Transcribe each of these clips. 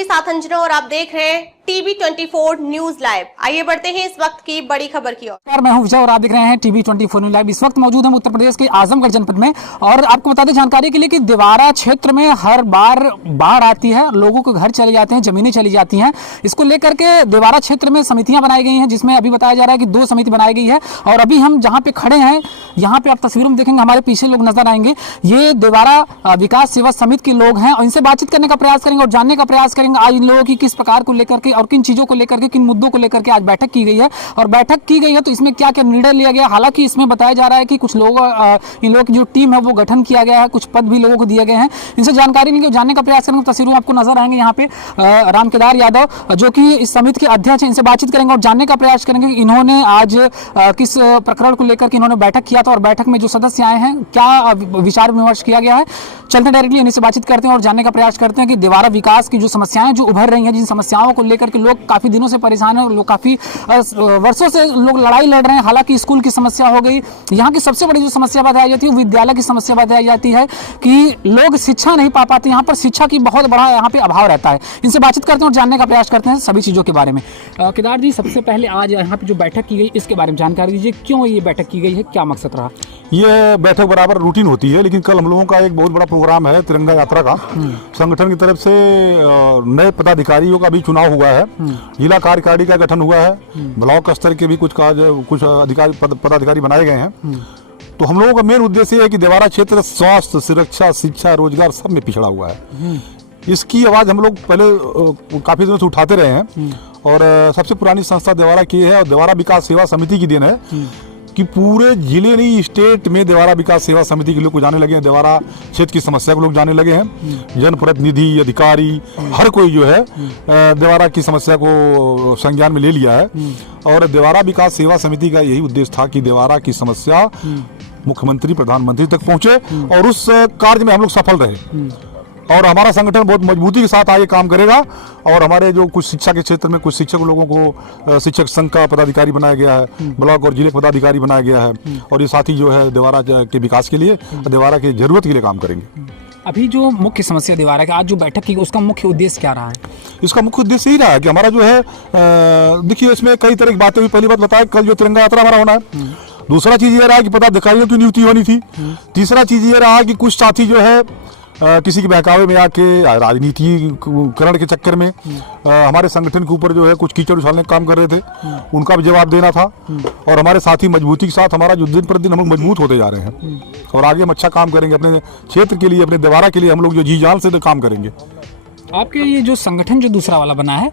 आपके साथ अंजना और आप देख रहे हैं टीवी 24 न्यूज लाइव। आइए बढ़ते हैं इस वक्त की बड़ी खबर की ओर। मैं हूं विजय और आप देख रहे हैं टीवी 24 न्यूज लाइव। इस वक्त मौजूद हम उत्तर प्रदेश के आजमगढ़ जनपद में और आपको बता दें जानकारी के लिए कि देवारा क्षेत्र में हर बार बाढ़ आती है, लोगों के घर चले जाते हैं, जमीनें चली जाती हैं। इसको लेकर के देवारा क्षेत्र में समितियां बनाई गई हैं, जिसमें अभी बताया जा रहा है कि 2 समिति बनाई गई है। और अभी हम जहां पे खड़े हैं, यहाँ पे आप तस्वीरों में देखेंगे, हमारे पीछे लोग नजर आएंगे, ये देवारा विकास सेवा समिति के लोग हैं और इनसे बातचीत करने का प्रयास करेंगे और जानने का प्रयास करेंगे आज इन लोगों की किस प्रकार को लेकर के और किन चीजों को लेकर के, किन मुद्दों को लेकर के आज बैठक की गई है। और बैठक की गई है तो इसमें क्या क्या निर्णय लिया गया। हालांकि इसमें बताया जा रहा है कि कुछ लोग, इन लोगों की जो टीम है वो गठन किया गया है, कुछ पद भी लोगों को दिए गए हैं। इनसे जानकारी लेंगे, जानने का प्रयास करेंगे। तस्वीरों आपको नजर आएंगे यहाँ पे रामकेदार यादव जो कि इस समिति के अध्यक्ष हैं, इनसे बातचीत करेंगे और जानने का प्रयास करेंगे कि इन्होंने आज किस प्रकरण को लेकर के इन्होंने बैठक किया था और बैठक में जो सदस्य आए हैं क्या विचार विमर्श किया गया है। चलते डायरेक्टली इनसे बातचीत करते हैं और जानने का प्रयास करते हैं कि देवारा विकास की जो समस्याएं जो उभर रही हैं, जिन समस्याओं को लेकर के लोग काफी दिनों से परेशान है, लोग काफी वर्षों से लोग लड़ाई लड़ रहे हैं। हालांकि स्कूल की समस्या हो गई, यहाँ की सबसे बड़ी जो समस्या बताई जाती है विद्यालय की समस्या बताई जाती है कि लोग शिक्षा नहीं पा पाते। यहाँ पर शिक्षा की बहुत बड़ा यहाँ पे अभाव रहता है। इनसे बातचीत करते हैं और जानने का प्रयास करते हैं सभी चीजों के बारे में। केदार जी, सबसे पहले आज यहाँ पे जो बैठक की गई इसके बारे में जानकारी दीजिए। क्यों ये बैठक की गई है, क्या मकसद रहा? ये बैठक बराबर रूटीन होती है, लेकिन कल हम लोगों का एक बहुत बड़ा प्रोग्राम है तिरंगा यात्रा का। संगठन की तरफ से नए पदाधिकारियों का भी चुनाव हुआ है, जिला कार्यकारिणी का गठन हुआ है, ब्लॉक स्तर के भी कुछ अधिकारी पदाधिकारी बनाए गए हैं। तो हम लोगों का मेन उद्देश्य है कि देवारा क्षेत्र स्वास्थ्य, सुरक्षा, शिक्षा, रोजगार सब में पिछड़ा हुआ है। इसकी आवाज हम लोग पहले काफी दिनों से उठाते रहे हैं और सबसे पुरानी संस्था देवारा की है और देवारा विकास सेवा समिति की देन है कि पूरे जिले नहीं स्टेट में देवारा विकास सेवा समिति के लोग को जाने लगे हैं, देवारा क्षेत्र की समस्या को लोग जाने लगे हैं। जनप्रतिनिधि, अधिकारी, हर कोई जो है देवारा की समस्या को संज्ञान में ले लिया है। और देवारा विकास सेवा समिति का यही उद्देश्य था कि देवारा की समस्या मुख्यमंत्री, प्रधानमंत्री तक पहुंचे और उस कार्य में हम लोग सफल रहे। और हमारा संगठन बहुत मजबूती के साथ आगे काम करेगा और हमारे जो कुछ शिक्षा के क्षेत्र में कुछ शिक्षक लोगों को शिक्षक संघ का पदाधिकारी बनाया गया है, ब्लॉक और जिले पदाधिकारी बनाया गया है और ये साथी जो है देवारा के विकास के लिए, देवारा की जरूरत के लिए काम करेंगे। अभी जो मुख्य समस्या देवारा की आज जो बैठक की उसका मुख्य उद्देश्य क्या रहा है? इसका मुख्य उद्देश्य ही रहा है कि हमारा जो है देखिए इसमें कई तरह की बातें हुई। पहली बात बताया कल जो तिरंगा यात्रा हमारा होना है। दूसरा चीज ये रहा कि पदाधिकारियों की नियुक्ति होनी थी। तीसरा चीज ये रहा कि कुछ साथी जो है किसी के बहकावे में आके राजनीतिकरण के चक्कर में हमारे संगठन के ऊपर जो है कुछ कीचड़ उछालने का काम कर रहे थे, उनका भी जवाब देना था। और हमारे साथी मजबूती के साथ हमारा जो दिन प्रतिदिन हम लोग मजबूत होते जा रहे हैं और आगे हम अच्छा काम करेंगे अपने क्षेत्र के लिए, अपने देवारा के लिए हम लोग जो जी जान से काम करेंगे। आपके ये जो संगठन जो दूसरा वाला बना है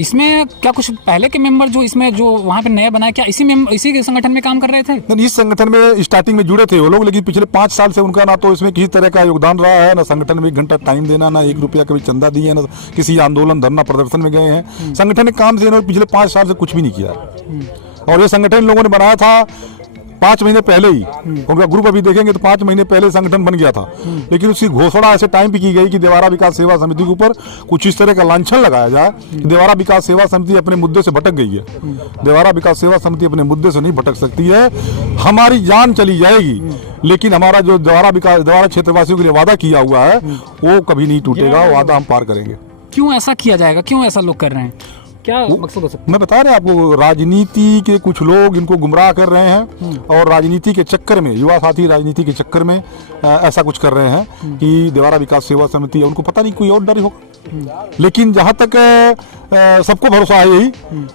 इसमें क्या कुछ पहले के मेंबर जो इसमें जो वहाँ पे नया बना है क्या इसी के संगठन में काम कर रहे थे? नहीं, इस संगठन में स्टार्टिंग में जुड़े थे वो लोग, लेकिन पिछले 5 साल से उनका ना तो इसमें किसी तरह का योगदान रहा है, ना संगठन में 1 घंटा टाइम देना, ना 1 रुपया कभी चंदा दिए, ना किसी आंदोलन धरना प्रदर्शन में गए हैं। संगठन के काम से इन्होंने पिछले 5 साल से कुछ भी नहीं किया। और ये संगठन लोगों ने बनाया था 5 महीने पहले ही। उनका ग्रुप अभी देखेंगे तो 5 महीने पहले संगठन बन गया था, लेकिन उसकी घोषणा ऐसे टाइम पे की गई कि देवारा विकास सेवा समिति के ऊपर कुछ इस तरह का लांछन लगाया जाए कि देवारा विकास सेवा समिति अपने मुद्दे से भटक गई है। देवारा विकास सेवा समिति अपने मुद्दे से नहीं भटक सकती है। हमारी जान चली जाएगी, लेकिन हमारा जो देवारा क्षेत्रवासियों के लिए वादा किया हुआ है वो कभी नहीं टूटेगा, वादा हम पार करेंगे। क्यों ऐसा किया जाएगा, क्यों ऐसा लोग कर रहे हैं, क्या मकसद हो सकता है? मैं बता रहे हैं आपको, राजनीति के कुछ लोग इनको गुमराह कर रहे हैं और राजनीति के चक्कर में, युवा साथी राजनीति के चक्कर में ऐसा कुछ कर रहे हैं कि देवारा विकास सेवा समिति, उनको पता नहीं कोई और डर होगा। लेकिन जहां तक सबको भरोसा है, यही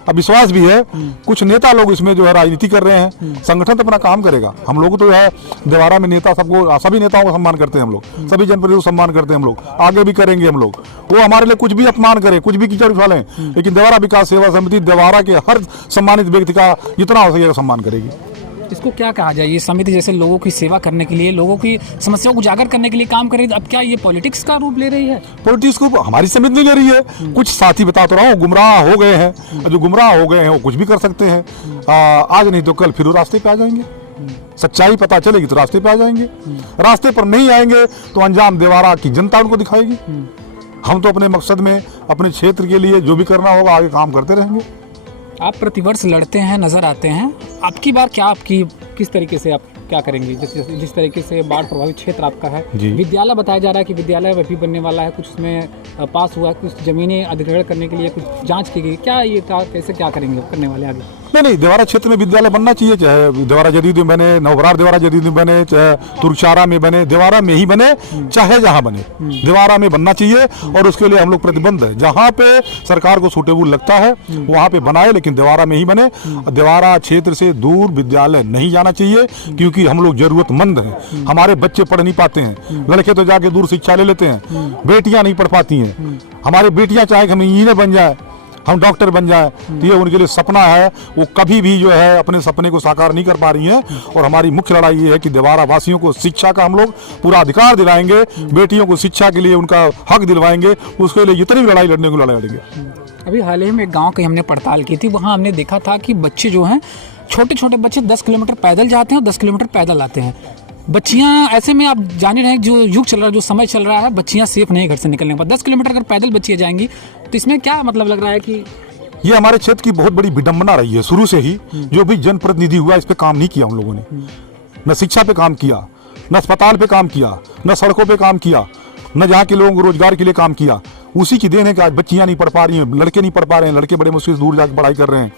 अब विश्वास भी है, कुछ नेता लोग इसमें जो है राजनीति कर रहे हैं। संगठन तो अपना काम करेगा। हम लोग तो है देवारा में नेता सबको, सभी नेताओं का सम्मान करते हैं हम लोग, सभी जनप्रतिनिधियों को सम्मान करते हैं हम लोग, आगे भी करेंगे हम लोग। वो हमारे लिए कुछ भी अपमान करे, कुछ भी कीचड़ उछालें, लेकिन देवारा विकास सेवा समिति देवारा के हर सम्मानित व्यक्ति का जितना हो सकेगा सम्मान करेगी। इसको क्या कहा जाए, ये समिति जैसे लोगों की सेवा करने के लिए, लोगों की समस्याओं को उजागर करने के लिए काम कर रही है, अब क्या ये पॉलिटिक्स का रूप ले रही है? पॉलिटिक्स को हमारी समिति नहीं ले रही है। कुछ साथी बता तो रहा हूँ गुमराह हो गए हैं, जो गुमराह हो गए हैं वो कुछ भी कर सकते हैं। आज नहीं तो कल फिर वो रास्ते पे आ जाएंगे। सच्चाई पता चलेगी तो रास्ते पे आ जाएंगे, रास्ते पर नहीं आएंगे तो अंजाम देवारा की जनता उनको दिखाएगी। हम तो अपने मकसद में, अपने क्षेत्र के लिए जो भी करना होगा आगे काम करते रहेंगे। आप प्रतिवर्ष लड़ते हैं, नजर आते हैं, आपकी बार क्या, आपकी किस तरीके से आप क्या करेंगे? जिस तरीके से बाढ़ प्रभावित क्षेत्र आपका है, जी। विद्यालय बताया जा रहा है कि विद्यालय अभी बनने वाला है, कुछ उसमें पास हुआ है, कुछ जमीनें अधिग्रहण करने के लिए कुछ जांच की गई, क्या ये कैसे क्या करेंगे करने वाले आगे? नहीं, देवारा क्षेत्र में विद्यालय बनना चाहिए, चाहे देवारा जदीद में बने, नवबरार देवारा जदीद में बने, चाहे तुरचारा में बने, देवारा में ही बने, चाहे जहां बने, देवारा में बनना चाहिए। और उसके लिए हम लोग प्रतिबद्ध है, जहां पे सरकार को सूटेबल लगता है वहां पे बनाए, लेकिन देवारा में ही बने। देवारा क्षेत्र से दूर विद्यालय नहीं जाना चाहिए, क्योंकि हम लोग जरूरतमंद हैं, हमारे बच्चे पढ़ नहीं पाते हैं, लड़के तो जाके दूर शिक्षा ले लेते हैं, बेटियां नहीं पढ़ पाती हैं। हमारी बेटियां चाहे हम इंजीनियर बन जाए, हम डॉक्टर बन जाए, तो ये उनके लिए सपना है, वो कभी भी जो है अपने सपने को साकार नहीं कर पा रही हैं। और हमारी मुख्य लड़ाई ये है कि देवारा वासियों को शिक्षा का हम लोग पूरा अधिकार दिलाएंगे, बेटियों को शिक्षा के लिए उनका हक दिलवाएंगे, उसके लिए जितनी भी लड़ाई लड़ने को लड़ेंगे। अभी हाल ही में एक गांव की हमने पड़ताल की थी, वहाँ हमने देखा था कि बच्चे जो हैं, छोटे छोटे बच्चे 10 किलोमीटर पैदल जाते हैं और 10 किलोमीटर पैदल आते हैं। बच्चियां ऐसे में आप जान ही रहे हैं, जो युग चल रहा है, जो समय चल रहा है, बच्चियां सेफ नहीं घर से निकलने पर 10 किलोमीटर अगर पैदल बच्चियां जाएंगी तो इसमें क्या मतलब लग रहा है कि ये हमारे क्षेत्र की बहुत बड़ी विडंबना रही है शुरू से ही। जो भी जनप्रतिनिधि हुआ इस पे काम नहीं किया हम लोगों ने, न शिक्षा पे काम किया, न अस्पताल पे काम किया, न सड़कों पे काम किया, न जहाँ के लोगों को रोजगार के लिए काम किया। उसी की देन है कि आज बच्चियां नहीं पढ़ पा रही हैं, लड़के नहीं पढ़ पा रहे हैं, लड़के बड़े मुश्किल से दूर जाकर पढ़ाई कर रहे हैं।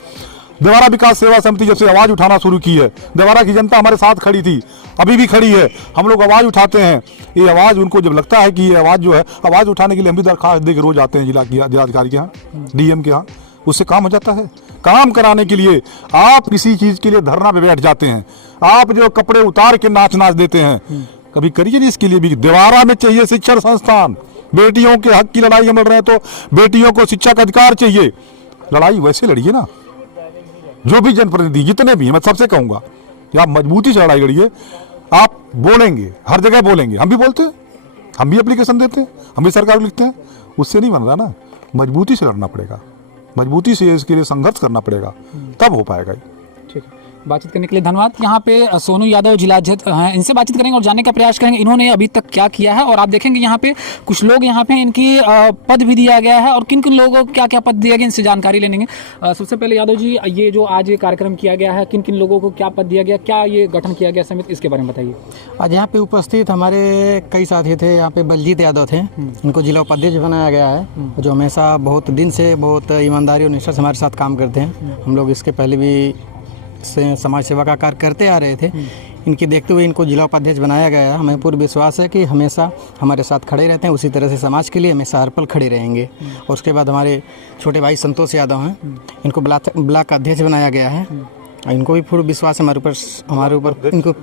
देवारा विकास सेवा समिति जब से आवाज उठाना शुरू की है, देवारा की जनता हमारे साथ खड़ी थी, अभी भी खड़ी है। हम लोग आवाज उठाते हैं, ये आवाज उनको जब लगता है कि ये आवाज जो है, आवाज उठाने के लिए हम भी दरखास्त दे के रोज आते हैं जिलाधिकारी के यहाँ, डीएम के यहाँ, उससे काम हो जाता है। काम कराने के लिए आप किसी चीज के लिए धरना पे बैठ जाते हैं, आप जो कपड़े उतार के नाच देते हैं, कभी करिए नहीं। इसके लिए भी देवारा में चाहिए शिक्षण संस्थान, बेटियों के हक की लड़ाई हम लड़ रहे हैं, तो बेटियों को शिक्षा का अधिकार चाहिए। लड़ाई वैसे लड़िए ना, जो भी जनप्रतिनिधि जितने भी हैं, मैं सबसे कहूंगा कि आप मजबूती से लड़ाई लड़िए। आप बोलेंगे, हर जगह बोलेंगे, हम भी बोलते हैं, हम भी एप्लीकेशन देते हैं, हम भी सरकार को लिखते हैं, उससे नहीं बन रहा ना। मजबूती से लड़ना पड़ेगा, मजबूती से इसके लिए संघर्ष करना पड़ेगा, तब हो पाएगा। ठीक है, बातचीत करने के लिए धन्यवाद। यहाँ पे सोनू यादव जिलाध्यक्ष हैं, इनसे बातचीत करेंगे और जानने का प्रयास करेंगे इन्होंने अभी तक क्या किया है। और आप देखेंगे यहाँ पे कुछ लोग, यहाँ पे इनकी पद भी दिया गया है और किन किन लोगों को क्या क्या पद दिया गया, इनसे जानकारी ले लेंगे। सबसे पहले यादव जी, ये जो आज ये कार्यक्रम किया गया है, किन किन लोगों को क्या पद दिया गया, क्या ये गठन किया गया समिति, इसके बारे में बताइए। आज यहाँ पे उपस्थित हमारे कई साथी थे। यहाँ पे बलजीत यादव थे, इनको जिला उपाध्यक्ष बनाया गया है, जो हमेशा बहुत दिन से बहुत ईमानदारी और निष्ठा से हमारे साथ काम करते हैं। हम लोग इसके पहले भी से समाज सेवा का कार्य करते आ रहे थे। इनकी देखते हुए इनको जिला उपाध्यक्ष बनाया गया है। हमें पूर्ण विश्वास है कि हमेशा हमारे साथ खड़े रहते हैं, उसी तरह से समाज के लिए हमेशा हर पल खड़े रहेंगे। और उसके बाद हमारे छोटे भाई संतोष यादव हैं, इनको ब्लॉक अध्यक्ष बनाया गया है। इनको भी पूर्ण विश्वास है हमारे ऊपर इनको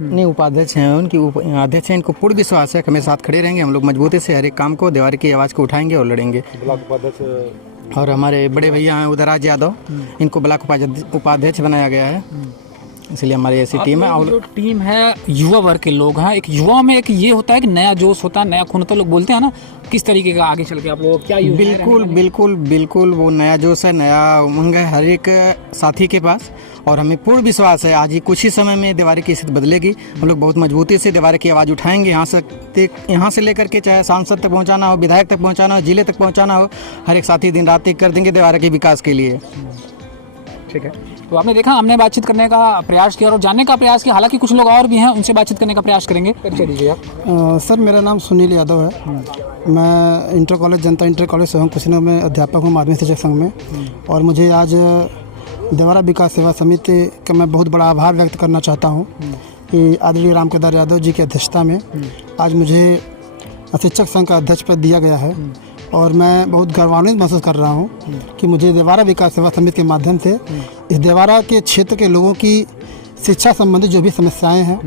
नहीं उपाध्यक्ष हैं, उनकी अध्यक्ष हैं, इनको पूर्ण विश्वास है कि हमें साथ खड़े रहेंगे। हम लोग मजबूती से हर एक काम को, देवार की आवाज़ को उठाएंगे और लड़ेंगे। और हमारे बड़े भैया हैं उदयराज यादव, इनको ब्लॉक उपाध्यक्ष बनाया गया है। इसलिए हमारी ऐसी टीम है। और जो टीम है युवा वर्ग के लोग हैं, एक युवा में एक ये होता है कि नया जोश होता है, नया खून होता है, लोग बोलते हैं ना, किस तरीके का आगे चल के आप लोग क्या बिल्कुल वो नया जोश है, नया उमंग है हर एक साथी के पास। और हमें पूर्ण विश्वास है आज ही कुछ ही समय में देवारी की स्थिति बदलेगी। हम लोग बहुत मजबूती से देवारी की आवाज़ उठाएंगे। यहाँ से लेकर के चाहे सांसद तक पहुँचाना हो, विधायक तक पहुँचाना हो, जिले तक पहुँचाना हो, हर एक साथी दिन रात एक कर देंगे देवारा के विकास के लिए। ठीक है, तो आपने देखा, हमने बातचीत करने का प्रयास किया और जानने का प्रयास किया। हालांकि कुछ लोग और भी हैं, उनसे बातचीत करने का प्रयास करेंगे। परिचय दीजिए आप। सर, मेरा नाम सुनील यादव है। मैं इंटर कॉलेज जनता इंटर कॉलेज से हूँ, कुशीनगर में अध्यापक हूँ माध्यमिक शिक्षक संघ में। और मुझे आज देवारा विकास सेवा समिति का मैं बहुत बड़ा आभार व्यक्त करना चाहता हूँ कि आदरणीय रामकेदार यादव जी की अध्यक्षता में आज मुझे शिक्षक संघ का अध्यक्ष पद दिया गया है। और मैं बहुत गौरवान्वित महसूस कर रहा हूँ कि मुझे देवारा विकास सेवा समिति के माध्यम से इस देवारा के क्षेत्र के लोगों की शिक्षा संबंधी जो भी समस्याएं हैं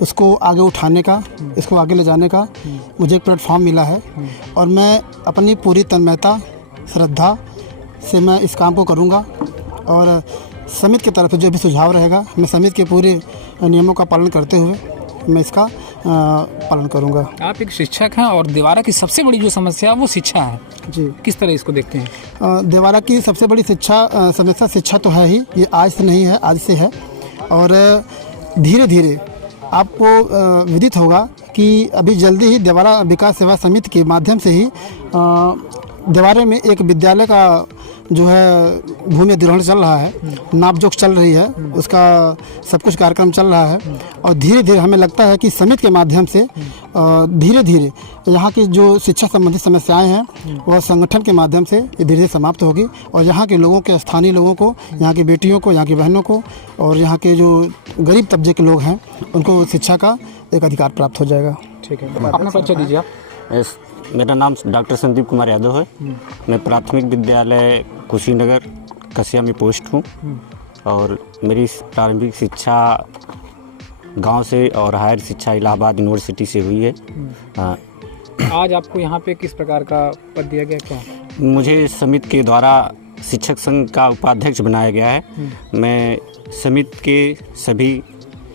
उसको आगे उठाने का, इसको आगे ले जाने का मुझे एक प्लेटफॉर्म मिला है। और मैं अपनी पूरी तन्मयता, श्रद्धा से मैं इस काम को करूँगा। और समिति की तरफ से जो भी सुझाव रहेगा, मैं समिति के पूरे नियमों का पालन करते हुए मैं इसका पालन करूंगा। आप एक शिक्षक हैं और देवारा की सबसे बड़ी जो समस्या है वो शिक्षा है जी। किस तरह इसको देखते हैं? देवारा की सबसे बड़ी समस्या शिक्षा तो है ही, ये आज से नहीं है, आज से है। और धीरे धीरे आपको विदित होगा कि अभी जल्दी ही देवारा विकास सेवा समिति के माध्यम से ही देवारे में एक विद्यालय का जो है भूमि अधिग्रहण चल रहा है, नापजोख चल रही है, उसका सब कुछ कार्यक्रम चल रहा है और धीरे धीरे हमें लगता है कि समिति के माध्यम से धीरे धीरे यहाँ की जो शिक्षा संबंधी समस्याएं हैं वह संगठन के माध्यम से धीरे धीरे समाप्त होगी और यहाँ के लोगों के, स्थानीय लोगों को, यहाँ की बेटियों को, यहाँ की बहनों को और यहाँ के जो गरीब तबके के लोग हैं उनको शिक्षा का एक अधिकार प्राप्त हो जाएगा। ठीक है, अपना परिचय दीजिए आप। मेरा नाम डॉक्टर संदीप कुमार यादव है। मैं प्राथमिक विद्यालय कुशीनगर कसिया में पोस्ट हूँ और मेरी प्रारंभिक शिक्षा गांव से और हायर शिक्षा इलाहाबाद यूनिवर्सिटी से हुई है। आज आपको यहाँ पे किस प्रकार का पद दिया गया, क्या? मुझे समिति के द्वारा शिक्षक संघ का उपाध्यक्ष बनाया गया है। मैं समिति के सभी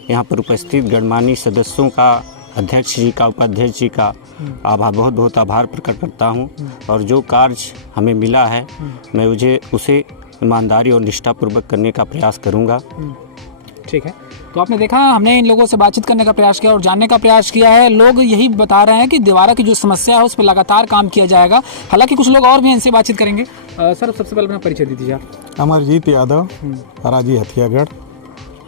यहाँ पर उपस्थित गणमान्य सदस्यों का, अध्यक्ष जी का, उपाध्यक्ष जी का बहुत बहुत आभार प्रकट करता हूँ और जो कार्य हमें मिला है मैं उसे ईमानदारी और निष्ठापूर्वक करने का प्रयास करूँगा। ठीक है, तो आपने देखा, हमने इन लोगों से बातचीत करने का प्रयास किया और जानने का प्रयास किया है। लोग यही बता रहे हैं कि दीवारा की जो समस्या है उस पर लगातार काम किया जाएगा। हालांकि कुछ लोग और भी इनसे बातचीत करेंगे। सर, सबसे पहले अपना परिचय दे दीजिए आप। अमरजीत यादव, राजी हथियागढ़।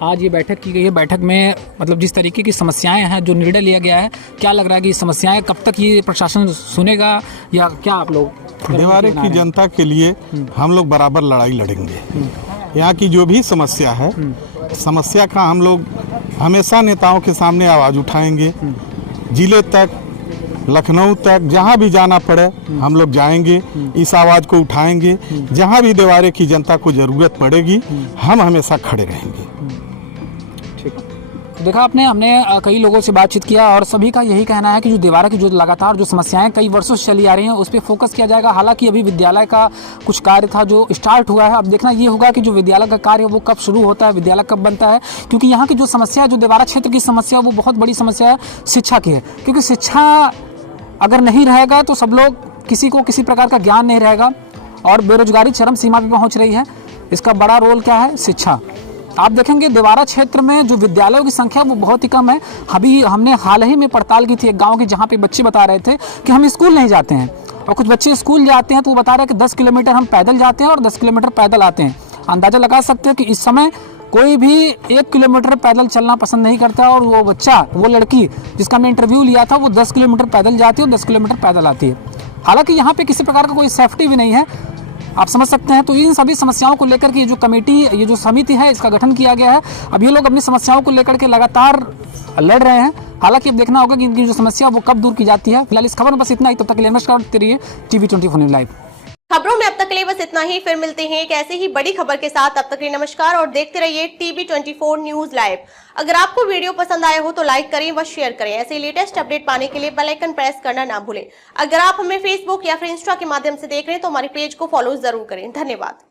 आज ये बैठक की गई है, बैठक में मतलब जिस तरीके की समस्याएं हैं, जो निर्णय लिया गया है, क्या लग रहा है कि समस्याएं कब तक ये प्रशासन सुनेगा या क्या आप लोग? देवारे की जनता के लिए हम लोग बराबर लड़ाई लड़ेंगे। यहाँ की जो भी समस्या है, समस्या का हम लोग हमेशा नेताओं के सामने आवाज़ उठाएंगे। जिले तक, लखनऊ तक, जहाँ भी जाना पड़े हम लोग जाएंगे, इस आवाज़ को उठाएंगे। जहाँ भी देवारे की जनता को ज़रूरत पड़ेगी हम हमेशा खड़े रहेंगे। देखा आपने, हमने कई लोगों से बातचीत किया और सभी का यही कहना है कि जो दीवारा की जो लगातार जो समस्याएं कई वर्षों से चली आ रही हैं उस पर फोकस किया जाएगा। हालांकि अभी विद्यालय का कुछ कार्य था जो स्टार्ट हुआ है, अब देखना ये होगा कि जो विद्यालय का कार्य है वो कब शुरू होता है, विद्यालय कब बनता है। क्योंकि यहाँ की जो समस्या है, जो दीवारा क्षेत्र की समस्या, वो बहुत बड़ी समस्या है, शिक्षा की है। क्योंकि शिक्षा अगर नहीं रहेगा तो सब लोग, किसी को किसी प्रकार का ज्ञान नहीं रहेगा और बेरोजगारी चरम सीमा पर पहुँच रही है। इसका बड़ा रोल क्या है? शिक्षा। आप देखेंगे दीवारा क्षेत्र में जो विद्यालयों की संख्या वो बहुत ही कम है। अभी हमने हाल ही में पड़ताल की थी एक गांव की, जहां पे बच्चे बता रहे थे कि हम स्कूल नहीं जाते हैं और कुछ बच्चे स्कूल जाते हैं तो वो बता रहे हैं कि 10 किलोमीटर हम पैदल जाते हैं और 10 किलोमीटर पैदल आते हैं। अंदाज़ा लगा सकते हैं कि इस समय कोई भी 1 किलोमीटर पैदल चलना पसंद नहीं करता और वो बच्चा, वो लड़की जिसका मैं इंटरव्यू लिया था, वो 10 किलोमीटर पैदल जाती है और 10 किलोमीटर पैदल आती है। हालाँकि यहाँ पर किसी प्रकार का कोई सेफ्टी भी नहीं है, आप समझ सकते हैं। तो इन सभी समस्याओं को लेकर के ये जो कमेटी, ये जो समिति है, इसका गठन किया गया है। अब ये लोग अपनी समस्याओं को लेकर के लगातार लड़ रहे हैं। हालांकि अब देखना होगा कि इनकी जो समस्या वो कब दूर की जाती है। फिलहाल इस खबर में बस इतना ही। तब तक के लिए नमस्कार, देखते रहिए TV24 न्यूज़ लाइव। खबरों में अब तक के लिए बस इतना ही। फिर मिलते हैं एक ऐसे ही बड़ी खबर के साथ। तब तक के लिए नमस्कार और देखते रहिए TV24 न्यूज़ लाइव। अगर आपको वीडियो पसंद आया हो तो लाइक करें व शेयर करें। ऐसे लेटेस्ट अपडेट पाने के लिए बेल आइकन प्रेस करना ना भूलें। अगर आप हमें फेसबुक या फिर इंस्टा के माध्यम से देख रहे हैं तो हमारे पेज को फॉलो जरूर करें। धन्यवाद।